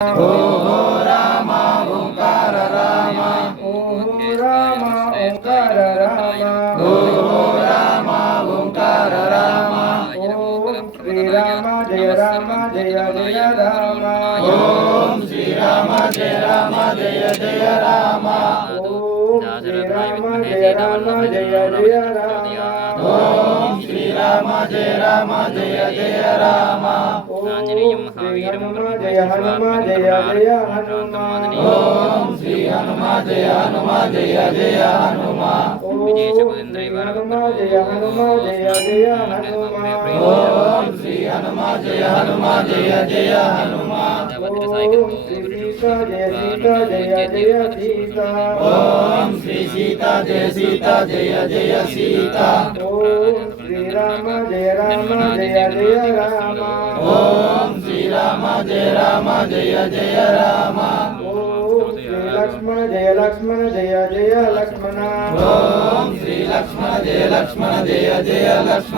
ఓహో రామ ఓంకార రామ ఓహో రామ ఓంకార రామ ఓహో రామ ఓంకార రామ ఓం శ్రీరామ జయ రామ జయ జయ రామ ఓం శ్రీరామ జయ రామ జయ జయ రామ ఓం శ్రీరామ జయ రామ జయ జయ రామ ఓం శ్రీరామ జయ రామ జయ జయ రామ ఆంజనేయం మహావీరం జయ హనుమ జయ జయ హనుమ ఓం శ్రీ హనుమ జయ హనుమ జయ జయ హనుమ హనుమ జయ హనుమ జయ జయ హనుమ ఓం శ్రీ హనుమ జయ హనుమ జయ జయ హనుమ ఓం శ్రీ సీత జయ సీత జయ జయ సీత ఓం శ్రీ సీత జయ సీత జయ జయ సీత ఓం శ్రీరామ జయ రామ జయ జయ రామ ఓం శ్రీరామ జయ రామ జయ జయ రామ ఓం శ్రీ లక్ష్మణ జయ లక్ష్మణ జయ జయ లక్ష్మణ ఓం శ్రీ లక్ష్మణ జయ లక్ష్మణ జయ జయ లక్ష్మణ